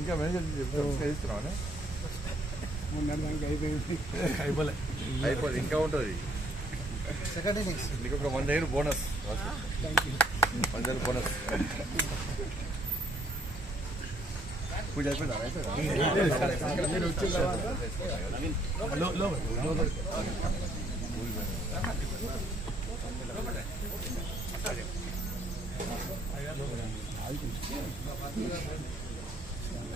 ఇంకా మేనేజర్ ఇస్తున్నావా అయిపోలే. ఇంకా ఉంటుంది. సెకండ్ ఇన్నింగ్స్ నీకు ఒక one year bonus one year bonus పూజ అయిపోయిందా?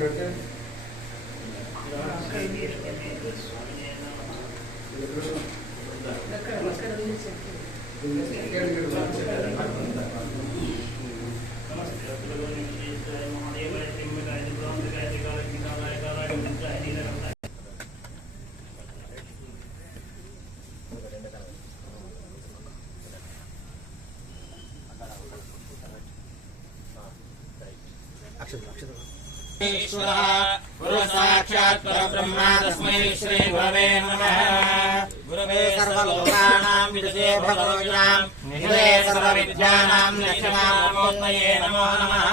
कहते हैं? अक्षर अक्षर गुरुसाक्षात् परब्रह्मा तस्मै श्रीगुरवे नमः गुरवे सर्वलोकानां विदुषे भगवतां निधे सर्वविद्यानां लक्षणामोन्नये नमो नमः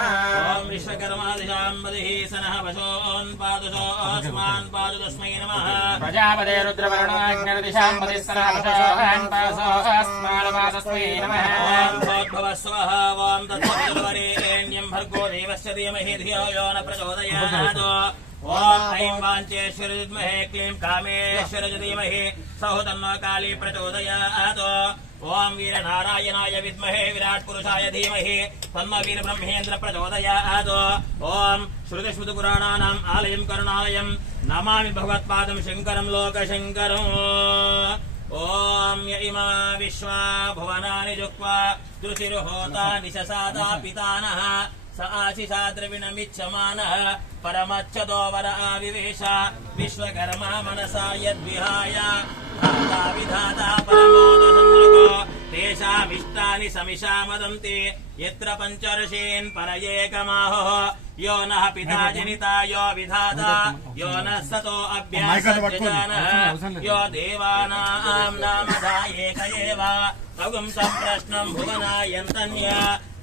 ॐ विश्वकर्मादिशां बलिः सनः वशोन्पादुषोऽस्मान् पादु तस्मै नमः प्रजापते रुद्रवर्णाग्निर्दिशां बलिः सनः वशोऽन्पादुषोऽस्मान् पादस्मै नमः ॐ भवद्भवः स्वः ॐ तत्त्वरे भर्गो देवस्य धीमहि धियो यो न प्रचोदयात् ॐ ऐं वाञ्चेश्वर विद्महे क्लीं कामेश्वर धीमहि सहुतन्नो काली प्रचोदयात् ॐ वीरनारायणाय विद्महे विराट्पुरुषाय धीमहि तन्मवीरब्रह्मेन्द्र प्रचोदयात् ॐ श्रुतिस्मृतिपुराणानाम् आलयं करुणालयं नमामि भगवत्पादं शङ्करं लोकशङ्करम् ॐ य इमा विश्वा भुवनानि जुक्त्वा दुतिरुहोता निशसादा पितानः ఆవివేశ విశ్వకర్మా మనసా యద్విహాయ ధాతా విధాతా పరమోదసందృకో తేషామిష్టాని సమిషామదంతి యత్ర పంచర్షీన్ పరయేకమాహో యో నః పితా జనితా యో విధాతా యో నః సతో అభ్యాసజానः యో దేవానాం నామధాయేక ఏవ తగుం సంప్రశ్నం భువనాయంతన్య తాయజం తద్రవిణగుం సమస్మాన్ జనితారో నభోరా రజసో విమానే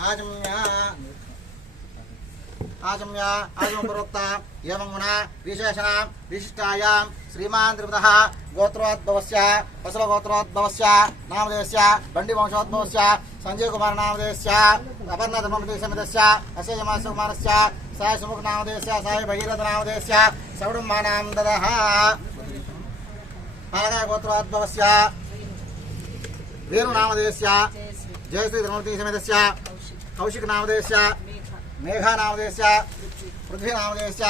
आज आचम्य आगम प्रोक्ता एवं गुणा विशेषणां विशिष्टायां श्रीमान् त्रिपुतः गोत्रोद्भवस्य फसलगोत्रोद्भवस्य नामधेयस्य बण्डिवंशोद्भवस्य सञ्जयकुमारनामधेयस्य अपर्णधर्मप्रतिसमितस्य अस्य यमासकुमारस्य साय सुमुखनामधेयस्य साय भगीरथनामधेयस्य सौडुम्बानान्ददः। अलगगोत्रोद्भवस्य वीरुनामधेयस्य जयश्रीधर्मप्रतिसमितस्य నామధేయస్య జయశ్రీ ధర్మపతి సమితస్య కౌశిక్ నామధేయస్య మేఘా నామధేయస్య పృథ్వీ నామధేయస్య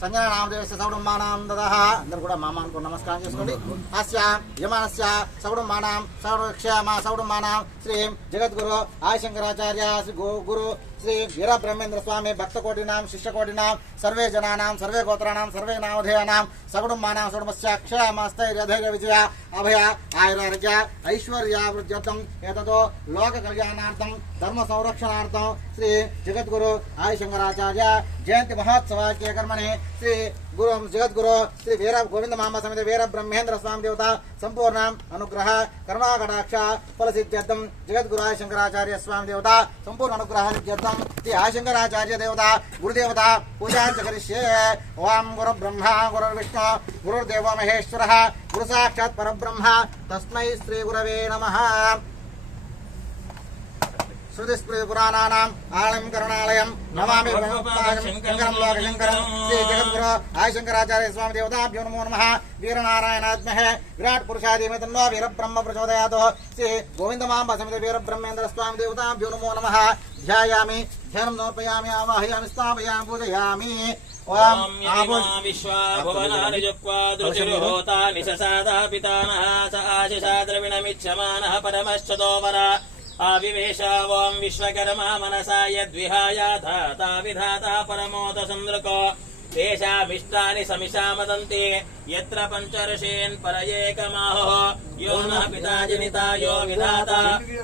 సంజన నామధేయస్య సౌడుంబానాం దదః అందరూ కూడా మామానికి నమస్కారం చేసుకోండి అస్య యమానస్య సౌడుంబానాం సౌడక్షేమ సౌడుంబానాం శ్రీ జగద్గురు ఆదిశంకరాచార్య శ్రీ గు- గురు శ్రీ వీర బ్రహ్మేంద్ర స్వామి భక్తకోటినాం శిష్యకోటినాం సర్వే జనానాం సర్వే గోత్రాణాం సర్వే నామధేయానాం సగుడుంబానాం సగుడుమస్య క్షేమస్థైర్యధైర్య విజయ అభయ ఆయురారోగ్య ఐశ్వర్యావృద్ధ్యర్థం ఏతతో లోక కళ్యాణార్థం धर्म संरक्षणार्थम श्री जगद्गुरु आदि शंकराचार्य जयंती महोत्सव के कर्मणे श्री गुरु जगद्गुरु श्री वीर गोविंद मामा समेत वीर ब्रह्मेन्द्र स्वामी देवता संपूर्ण अनुग्रह कर्मा कटाक्ष फल सिद्ध्यर्थम जगद्गुरु आदि शंकराचार्य स्वामी देवता संपूर्ण अनुग्रह सिद्ध्यर्थम श्री आदि शंकराचार्य देवता गुरुदेवता पूजा करिष्ये। ओं गुरु ब्रह्मा गुरुर्विष्णु गुरुर्देव महेश्वर गुरु साक्षात् परब्रह्म। तस्मै श्री गुरवे नमः। ஸ்ருதிஸ்மிருதிபுராணானாம் ஆலயம் கருணாலயம் நமாமி சங்கரம் லோக சங்கரம் ஸ்ரீ ஜெகத்குரு ஆதிசங்கராச்சாரிய சுவாமி தேவதாபியோ நமோ நம வீரநாராயணாத்மஹே விராட் புருஷாதிமே தன்னோ வீரபிரம்ம பிரச்சோதயாதோ ஸ்ரீ கோவிந்தமாம்ப சமித வீரபிரம்மேந்திர சுவாமி தேவதாபியோ நமோ நம ध्यायामि ध्यानं नोपयामि आवाहयामि स्थापयामि पूजयामि विश्वाभुवनानि पितामहः स आशिषा द्रविणमिच्छमानः परमश्चतोपरा ద్రవిణమిచ్చమానः పరమశ్చతోవర ఆవివేశ ఓం విశ్వకర్మా మనసా యద్విహాయ ధాతా విధాతా పరమోత సందృకో దేశామిష్టాని సమిషామదంతి యత్ర పంచర్షేన్ పర ఏకమాహో యో న పితా జనితా యో విధాతా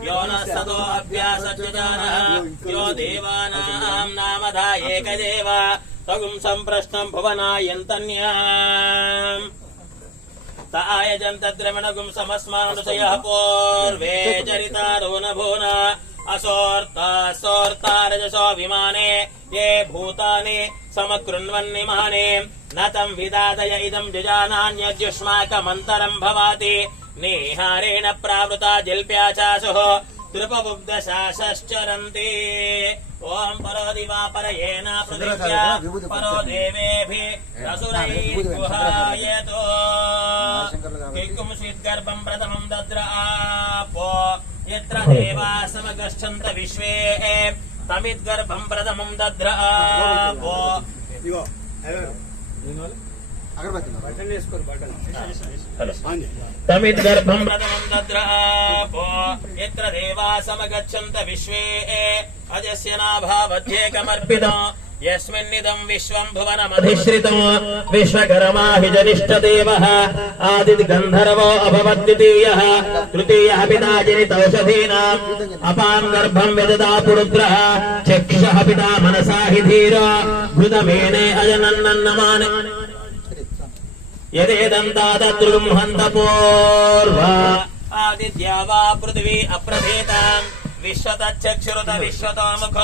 యో న సతో అభ్యాసజ్ఞానः యో దేవానాం నామధా ఏకదేవ సాయజం తద్రమణగుం సమస్మానుషయ పూర్వే చరితారూన భూన అసోర్తాసోర్తారజసో విమానే ఏ భూతాని సమకృణ్వన్నిమానే నతం విదాదయ ఇదం జుజానాన్యద్యుష్మాకమంతరం భవాతి. నీహారేణ ప్రావృత జల్ప్యాచాసుః. जल्प्याचासुः तृपबुग्धशासश्चरन्ति ॐ परो दिवा परयेन प्रतिज्ञा परो देवेभिः रसुरैर्गुहायतो किङ्कुं स्विद्गर्भं प्रथमं दद्र आपो। यत्र देवा समगच्छन्त विश्वे। तमिद्गर्भं प्रथमं दद्र आपो। తమిద్గర్భం పదమం తద్రాపో ఎత్ర దేవా సమగచ్చంత విశ్వే అజస్య నాభావధ్యేకమర్పితం. యస్మిన్నిదం విశ్వం భువనమధిశ్రితం. విశ్వకరమాహిజనిష్ట దేవ ఆదితి గంధర్వో అభవద్వితీయ. తృతీయ పితాజనితౌషధీనాం అపాం గర్భం విదదా పురుద్ర. చక్ష పితా మనసాహి ధీర. మృతమేనే అజనన్నమాన్ घृतमेने अजनन्नन्नमान् यदेदन्तादद्रुगुम् हन्त पूर्वा आदित्या वा पृथिवी अप्रभेताम् विश्वतच्चक्षुरुत विश्वतो मुख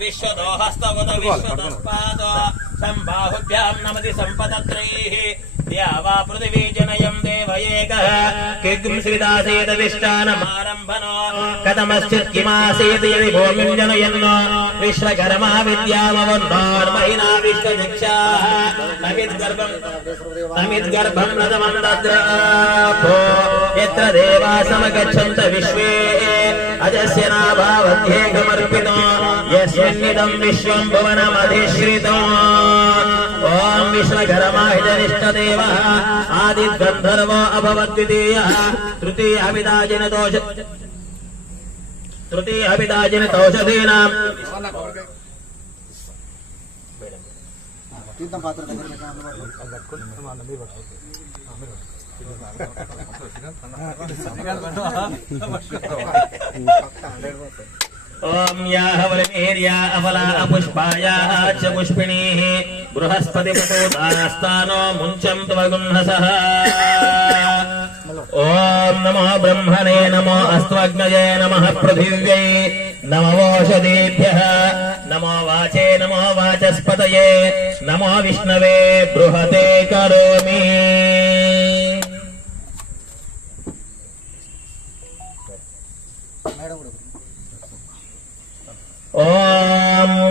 विश्वतो हस्तमुत विश्वतस्पाद सम्बाहुभ्याम् नमति सम्पदत्रैः या वा पृथिवी जनयम् ఏకః విశ్వే అజస్య నాభావధ్యేకమర్పితో విశ్వం భువనమధిశ్రితం ఓం విశ్వగరమాహితనిష్టదేవः ఆదిగంధర్వో అభవద్వితీయः. తృతీయ అభిదాజిన దోష తృతీయ అభిదాజిన దోషదీనాం పాత్ర ఓం యా హవలమేర్యా అవలా అపుష్పాయా చ పుష్పిణీ. బృహస్పతి ప్రసూతాస్థానో ముంచం త్వగుణ్హస ఓం నమో బ్రహ్మణే నమో అస్త్వగ్నయే నమః పృథివ్యై నమవోషధేభ్యః. నమో వాచే నమో వాచస్పతయే. నమో విష్ణవే బృహతే కరోమి.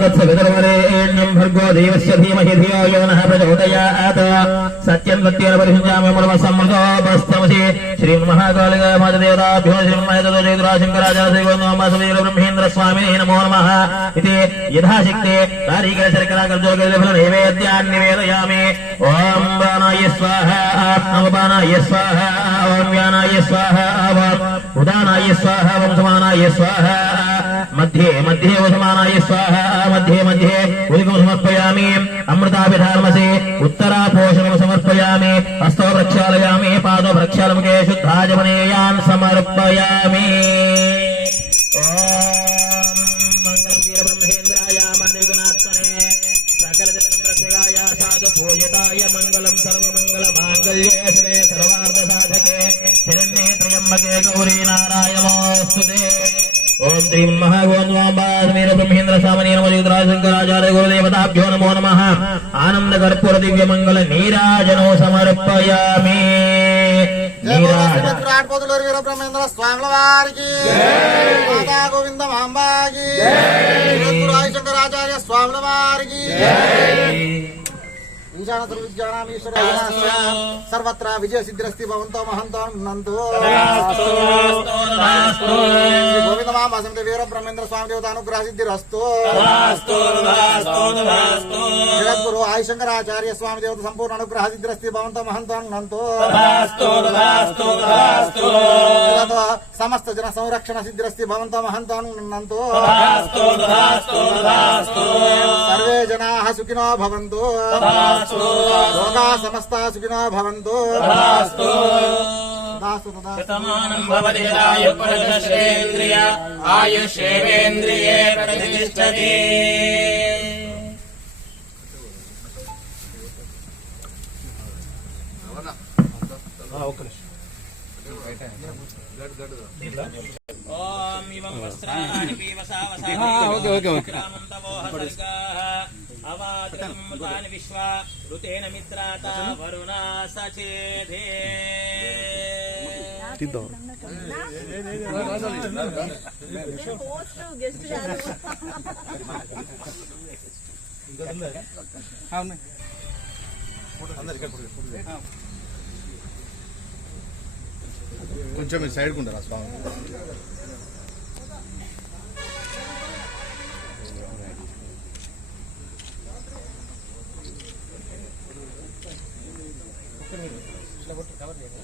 तत्सवितर्वरेण्यम् भर्गो देवस्य धीमहि धियो यो नः प्रचोदयात् सत्यम् सत्येन परिषुञ्जाममृतमसि श्रीमहाकालिकाय मातदेवताभ्यो श्रीमन्मयतोजयदुराशङ्कराचार्यसेवोन्नोमासवीरब्रह्मेन्द्र स्वामिने नमो नमः इति यथाशक्ते तारीकशर्कराकर्जोगफलनैवेद्यान् निवेदयामि ॐ प्राणाय स्वाहा नवपानाय स्वाहा ॐ व्यानाय स्वाहा ॐ उदानाय स्वाहा ॐ समानाय स्वाहा मध्ये मध्ये वसमानाय स्वाहा, मध्ये मध्ये उदिकं समर्पयामि अमृताभिधानमसे उत्तरापोषणं समर्पयामि हस्तो प्रक्षालयामि पादो प्रक्षालमुखे शुद्धाजमने నమోదితరాజంకరాచార్య గురుదేవతాభ్యో నమో నమ. ఆనంద కర్పూర దివ్య మంగళ నీరాజనో సమర్పయామి. వీరబ్రహ్మేంద్ర స్వాముల వారికి మాతా గోవింద మాంబాకి. జగద్గురు ఆదిశంకరాచార్య స్వాముల వారికి ఈశాన సర్వవిద్యానామీశ్వర సర్వత్ర విజయ సిద్ధిరస్తి భవంతో మహంతో శ్రీ గోవింద మాంబాసంత వీర బ్రహ్మేంద్ర స్వామి దేవత అనుగ్రహ సిద్ధిరస్తు జగద్గురు ఆదిశంకరాచార్య స్వామి దేవత సంపూర్ణ అనుగ్రహ సిద్ధిరస్తి భవంతో మహంతో సమస్త జన సంరక్షణ సిద్ధిరస్తి భవంతో మహంతో సమస్త సుఖినో భవంతు. దాసు దాసు శతమానం భవతి ఆయుష్ేంద్రియ ఆయుష్యేంద్రియే ప్రతిష్టతి. ఒక్క నిమిషం ఓం ఇవం వస్త్రాణి పీవసావసామి ఓకే, ఓకే, ఓకే. అవాద్రముతాని విశ్వ ఋతేన మిత్రాత వరుణా సచేధే గెస్ట్ గారు కొంచెం సైడ్ కవర్ చేయండి.